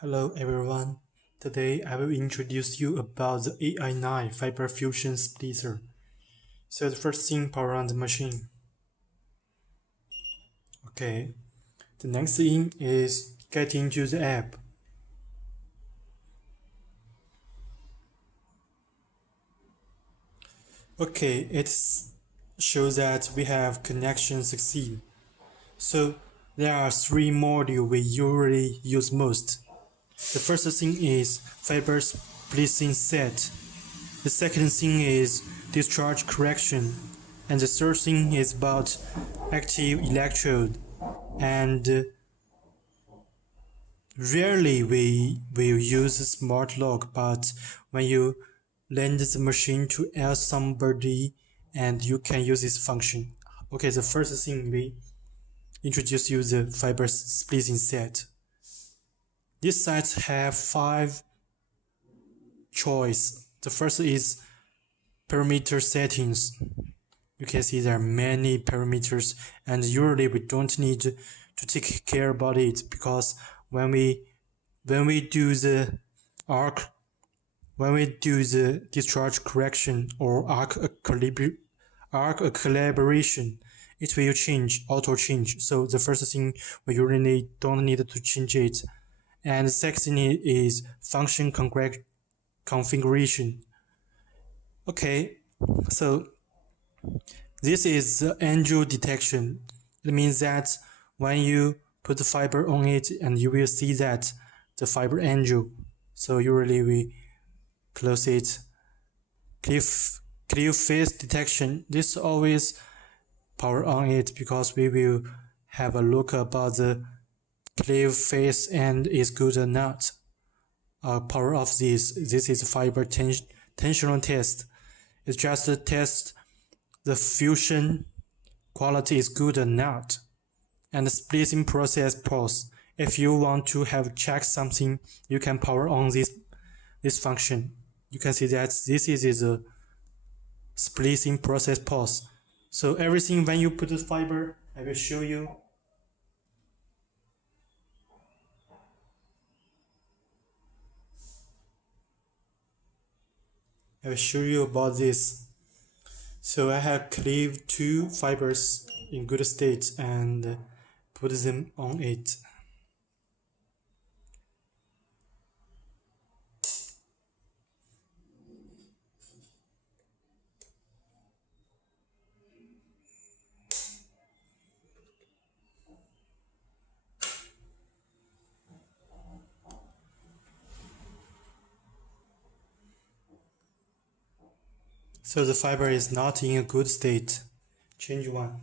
Hello everyone. Today I will introduce you about the AI9 fiber fusion splitter. So the first thing, power on the machine. Okay. The next thing is get into the app. Okay, it shows that we have connection succeed. So there are three modules we usually use most. The first thing is fiber splitting set. The second thing is discharge correction. And the third thing is about active electrode. And rarely we will use smart lock, but when you lend the machine to ask somebody and you can use this function. Okay, the first thing we introduce you the fiber splitting set. These sets have 5 choice. The first is parameter settings. You can see there are many parameters, and usually we don't need to take care about it because when we do the discharge correction or arc calibration, it will auto change. So the first thing we usually don't need to change it. And the second thing is function configuration. Okay, so this is the angle detection. It means that when you put the fiber on it, and you will see that the fiber angle. So usually we close it. Clear face detection. This always power on it because we will have a look about the clear face and is good or not. Power off this. This is fiber tensional test. It's just to test the fusion quality is good or not. And the splitting process pause. If you want to have check something, you can power on this function. You can see that this is a splitting process pause. So everything when you put the fiber, I will show you. I will show you about this. So I have cleaved 2 fibers in good state and put them on it. So the fiber is not in a good state. Change one.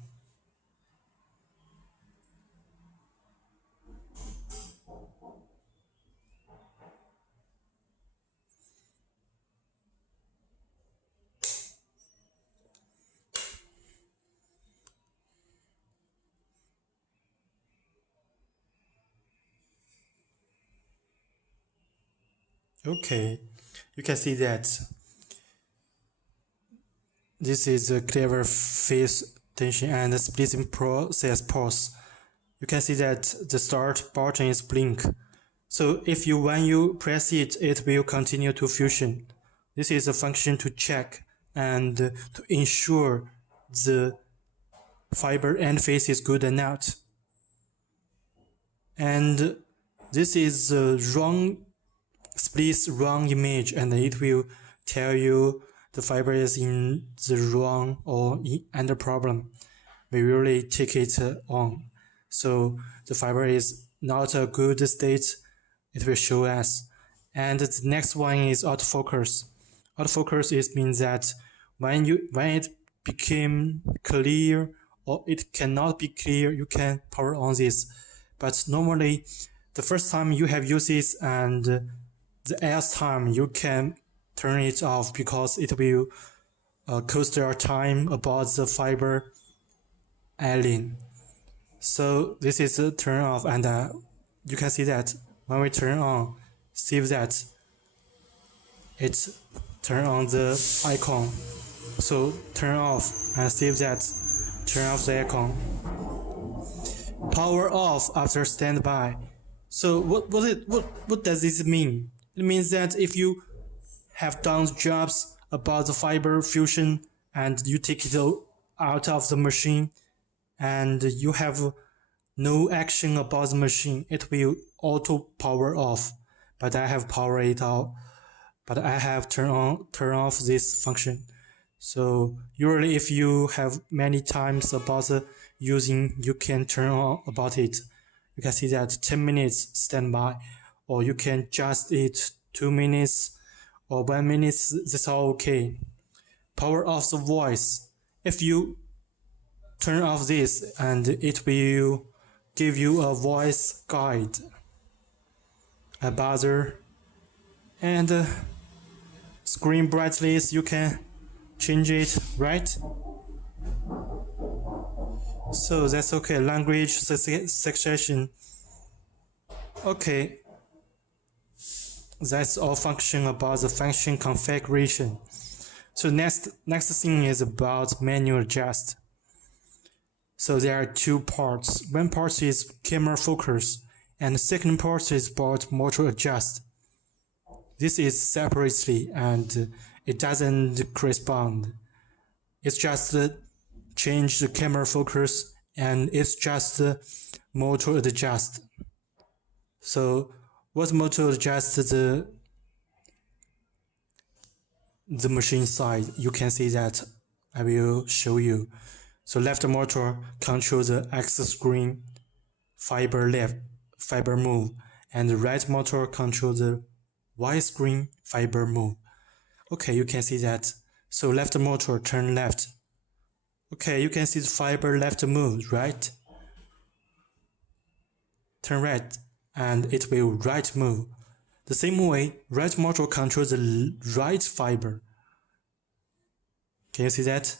Okay, you can see that this is a clever face tension and the splitting process pause. You can see that the start button is blink. So when you press it, it will continue to fusion. This is a function to check and to ensure the fiber end face is good or not. And this is a splits wrong image, and it will tell you the fiber is in the wrong or under problem. We really take it on. So the fiber is not a good state, it will show us. And the next one is autofocus. Autofocus means that when it became clear or it cannot be clear, you can power on this. But normally, the first time you have used this and the last time you can turn it off because it will cost your time about the fiber alien. So this is a turn off, and you can see that when we turn on, see that it turn on the icon. So turn off and see that turn off the icon. Power off after standby. So what does this mean? It means that if you have done jobs about the fiber fusion and you take it out of the machine and you have no action about the machine, it will auto power off. But I have power it out. But I have turn off this function. So usually if you have many times about using, you can turn on about it. You can see that 10 minutes standby, or you can adjust it 2 minutes or 1 minute, that's all okay. Power off the voice. If you turn off this, and it will give you a voice guide, a buzzer, and screen brightness, you can change it, right? So that's okay. Language succession. Okay. That's all function about the function configuration. So next thing is about manual adjust. So there are two parts. One part is camera focus, and the second part is about motor adjust. This is separately and it doesn't correspond. It's just change the camera focus and it's just motor adjust. So what motor adjust the machine side? You can see that. I will show you. So left motor controls the X screen fiber move, and the right motor controls the Y screen fiber move. Okay, you can see that. So left motor turn left. Okay, you can see the fiber left move, right? Turn right, and it will right move. The same way, right motor controls the right fiber. Can you see that?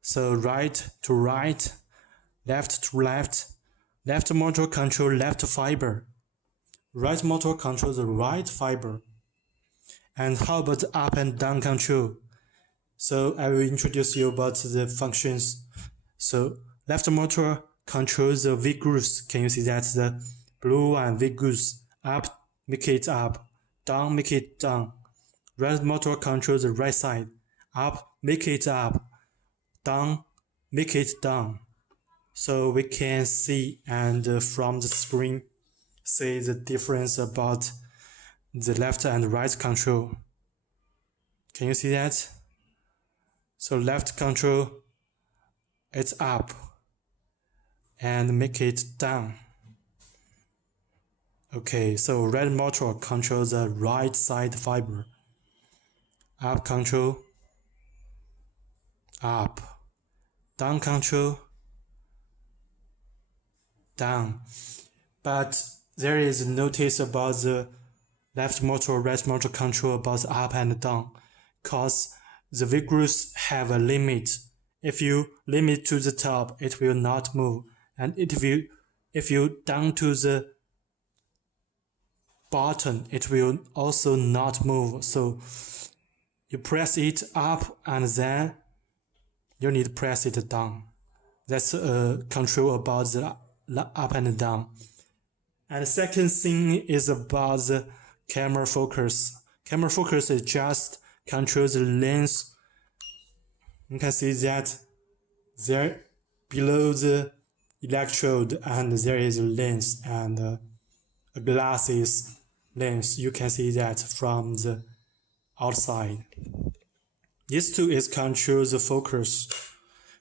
So right to right, left to left. Left motor controls left fiber. Right motor controls the right fiber. And how about up and down control? So I will introduce you about the functions. So left motor controls the V grooves. Can you see that? The blue and V grooves. Up, make it up. Down, make it down. Right motor controls the right side. Up, make it up. Down, make it down. So we can see and from the screen see the difference about the left and right control. Can you see that? So left control, it's up and make it down. Okay, so right motor controls the right side fiber. Up control, up. Down control, down. But there is notice about the left motor, right motor control about up and down, because the V grooves have a limit. If you limit to the top, it will not move, and if you down to the bottom, it will also not move. So you press it up and then you need to press it down. That's control about the up and down. And the second thing is about the camera focus. Camera focus is just controls the lens. You can see that there below the electrode, and there is a lens and a glasses lens. You can see that from the outside. This too is control the focus.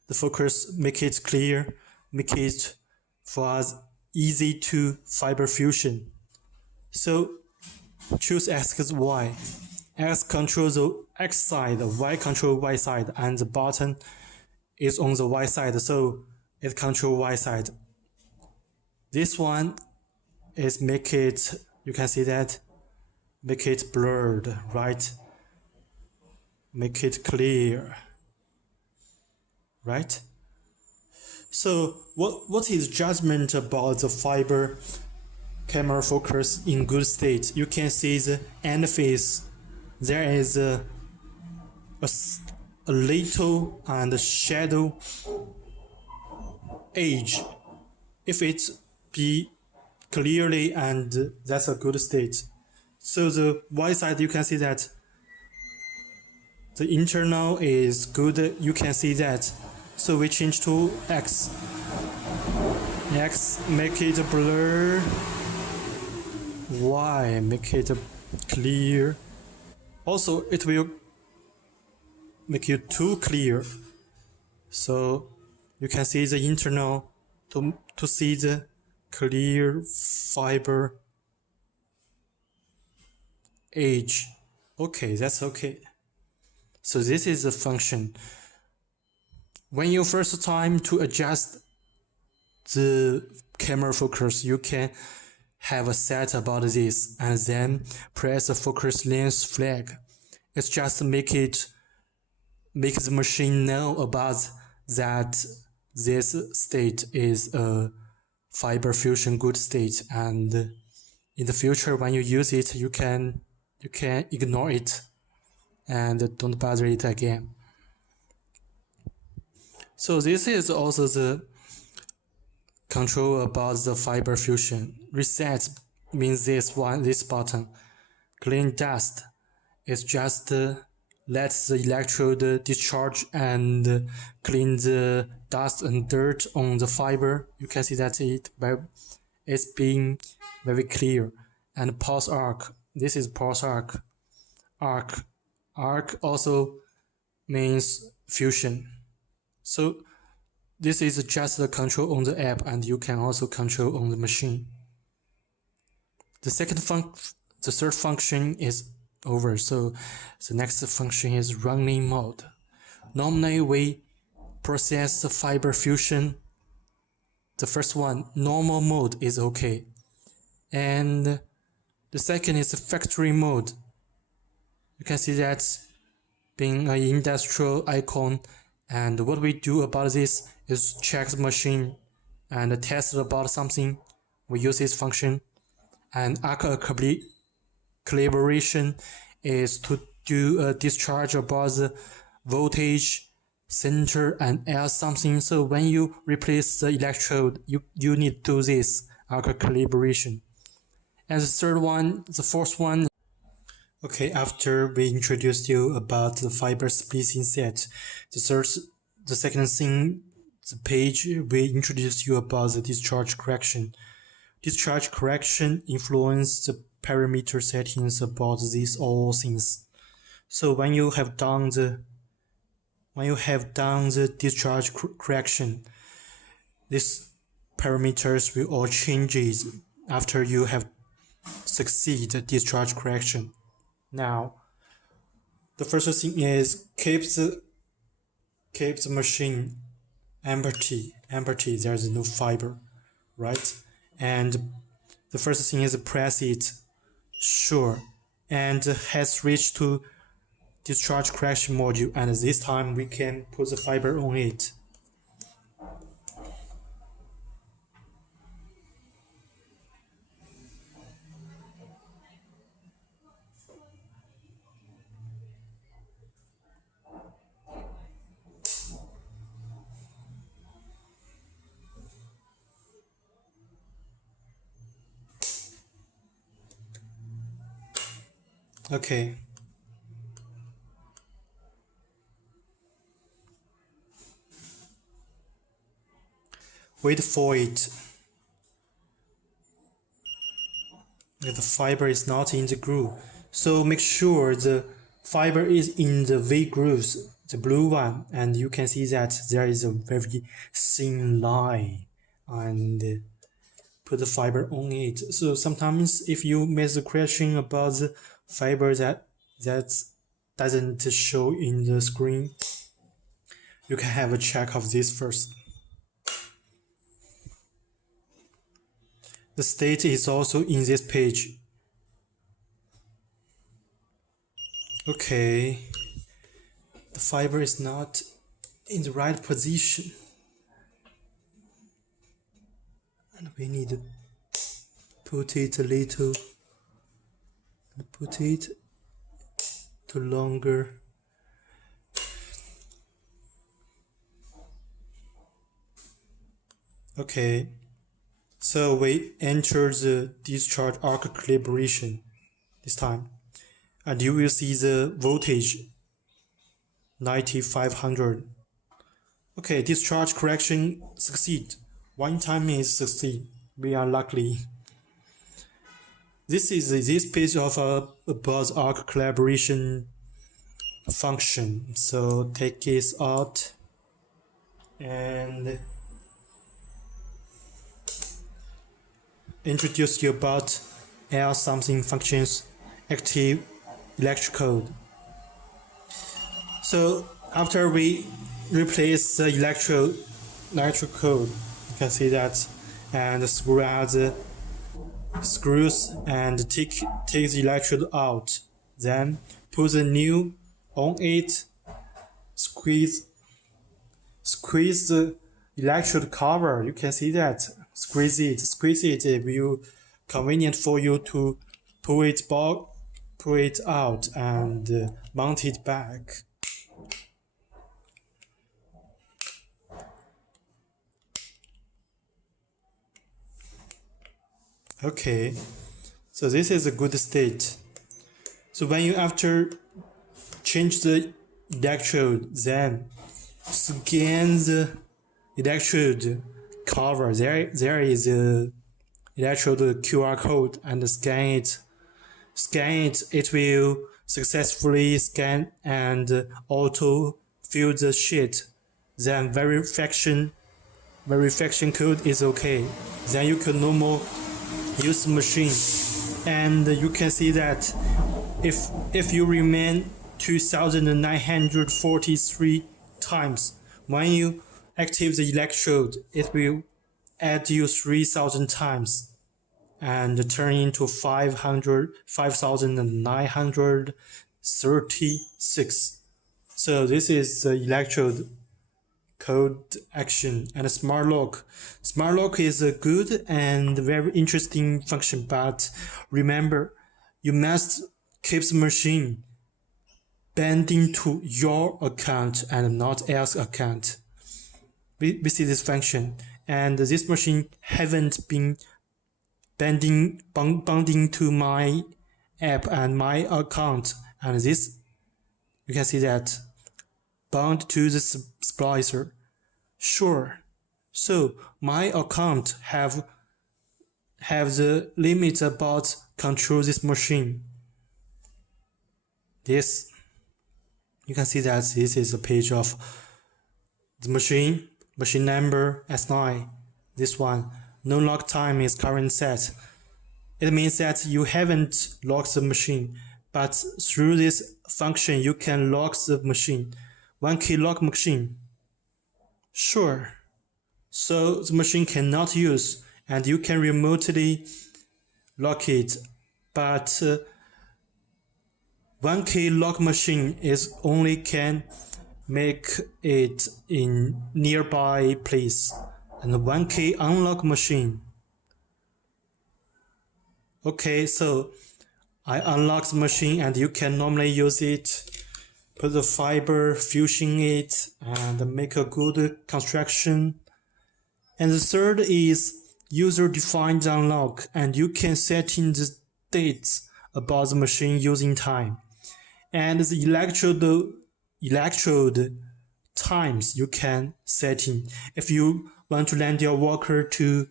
The focus make it clear, make it for us easy to fiber fusion. So choose X, Y. X controls the X side, Y controls Y side, and the button is on the Y side, so it controls Y side. This one is make it, you can see that, make it blurred, right? Make it clear, right? So what is judgment about the fiber camera focus in good state? You can see the end face. There is a little and shadow edge. If it be clearly, and that's a good state. So the Y side, you can see that the internal is good. You can see that. So we change to X. X, make it blur. Y, make it clear. Also, it will make you too clear. So you can see the internal to see the clear fiber edge. Okay, that's okay. So this is the function. When you first time to adjust the camera focus, you can have a set about this and then press the focus length flag. It's just make the machine know about that this state is a fiber fusion good state, and in the future when you use it, you can ignore it and don't bother it again. So this is also the control about the fiber fusion. Reset means this button. Clean dust is just let the electrode discharge and clean the dust and dirt on the fiber. You can see that it's being very clear. And pulse arc, this is pulse arc. Arc also means fusion. So this is just the control on the app, and you can also control on the machine. The third function is over. So the next function is running mode. Normally we process the fiber fusion. The first one, normal mode, is okay. And the second is factory mode. You can see that being an industrial icon. And what we do about this is check the machine and test about something. We use this function. And arc calibration is to do a discharge about the voltage, center, and else something. So when you replace the electrode, you need to do this arc calibration. And the fourth one. Okay, after we introduced you about the fiber splicing set, the second thing, the page, we introduced you about the discharge correction. Discharge correction influences the parameter settings about these all things. So when you have done the discharge correction, these parameters will all change after you have succeed discharge correction. Now, the first thing is keep the machine empty. There's no fiber, right? And the first thing is press it, sure, and has reached to discharge correction module, and this time we can put the fiber on it. Okay. Wait for it. The fiber is not in the groove. So make sure the fiber is in the V grooves, the blue one, and you can see that there is a very thin line, and put the fiber on it. So sometimes if you miss the question about the fiber that doesn't show in the screen, you can have a check of this first. The state is also in this page. Okay, the fiber is not in the right position, and we need to put it a little, put it to longer. Okay, So we enter the discharge arc calibration this time, and you will see the voltage 9500. Okay, discharge correction succeed. One time is succeed. We are lucky. This is this page of a bus arc calibration function. So take this out and introduce your bus add something functions active electrode. So after we replace the electrode, you can see that, and screw out the screws and take the electrode out. Then put the new on it, squeeze the electrode cover. You can see that. Squeeze it. It will convenient for you to pull it out and mount it back. Okay, so this is a good state. So when you after change the electrode, then scan the electrode cover. There is a electrode QR code, and scan it. It will successfully scan and auto fill the sheet. Then verification code is okay. Then you can no more use the machine, and you can see that if you remain 2943 times, when you activate the electrode, it will add you 3000 times and turn into 5936. So this is the electrode code action. And smart lock is a good and very interesting function, but remember, you must keep the machine bending to your account and not else account. We see this function, and this machine haven't been bonding to my app and my account, and this you can see that bound to the splicer. Sure. So my account have the limit about control this machine. This you can see that this is a page of the machine number S9. This one, no lock time is current set. It means that you haven't locked the machine, but through this function you can lock the machine. 1 key lock machine. Sure. So the machine cannot use, and you can remotely lock it, but 1 key lock machine is only can make it in nearby place, and 1 key unlock machine. Okay, so I unlock the machine, and you can normally use it. Put the fiber, fusion it, and make a good construction. And the third is user-defined unlock, and you can set in the dates about the machine using time. And the electrode times you can set in. If you want to lend your worker to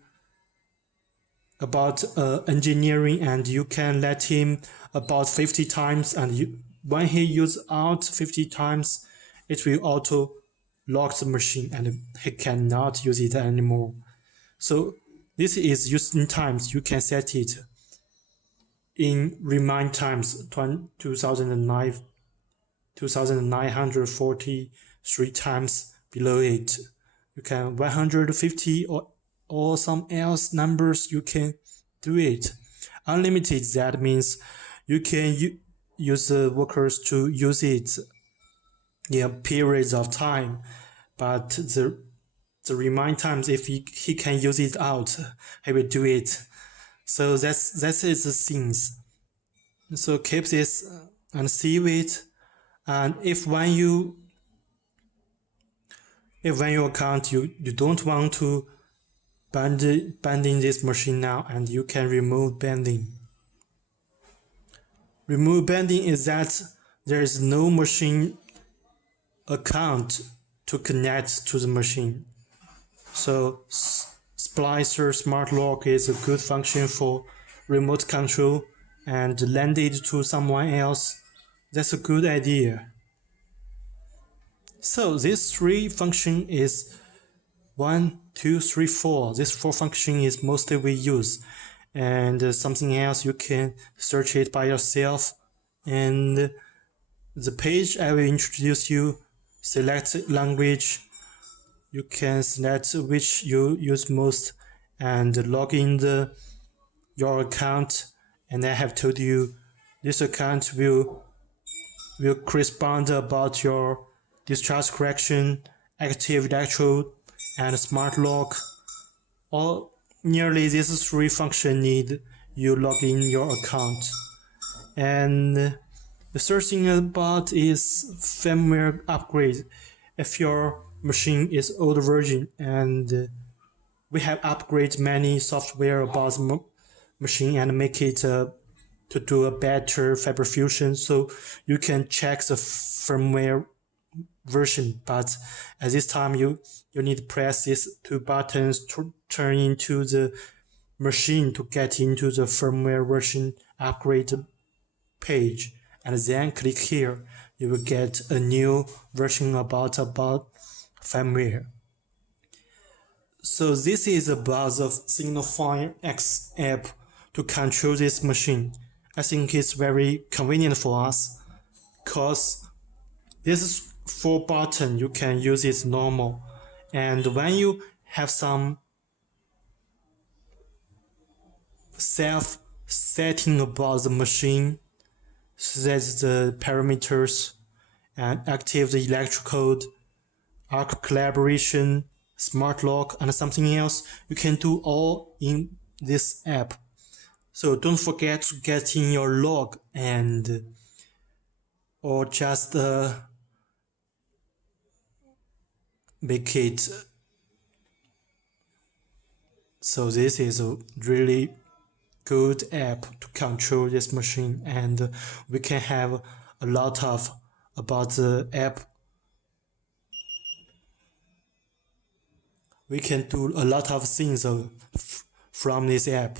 about engineering, and you can let him about 50 times, and when he uses out 50 times, it will auto lock the machine and he cannot use it anymore. So this is using times. You can set it in remind times 2943 times below it. You can 150 or some else numbers you can do it. Unlimited, that means you can use the workers to use it in periods of time, but the remind times, if he can use it out, he will do it. So that is the things. So keep this and save it. And if when you account you don't want to banding this machine now, and you can remove banding. Remove banding is that there is no machine account to connect to the machine. So Splicer Smart Lock is a good function for remote control and lend it to someone else. That's a good idea. So this 3 function is 1, 2, 3, 4. This 4 function is mostly we use. And something else you can search it by yourself. And the page I will introduce you, select language. You can select which you use most and log in your account. And I have told you this account will correspond about your discharge correction, active electrode, and smart lock. All nearly these 3 functions need you log in your account. And the third thing about is firmware upgrade. If your machine is old version, and we have upgraded many software about the machine and make it to do a better fiber fusion, so you can check the firmware version. But at this time you need to press these 2 buttons to turn into the machine to get into the firmware version upgrade page, and then click here. You will get a new version about firmware. So this is about the Signify X app to control this machine. I think it's very convenient for us because this is 4 buttons. You can use it normal, and when you have some self setting about the machine, set the parameters and active the electrode, arc collaboration, smart lock, and something else, you can do all in this app. So don't forget to get in your log and or just make it. So this is a really good app to control this machine, and we can have a lot of about the app. We can do a lot of things from this app.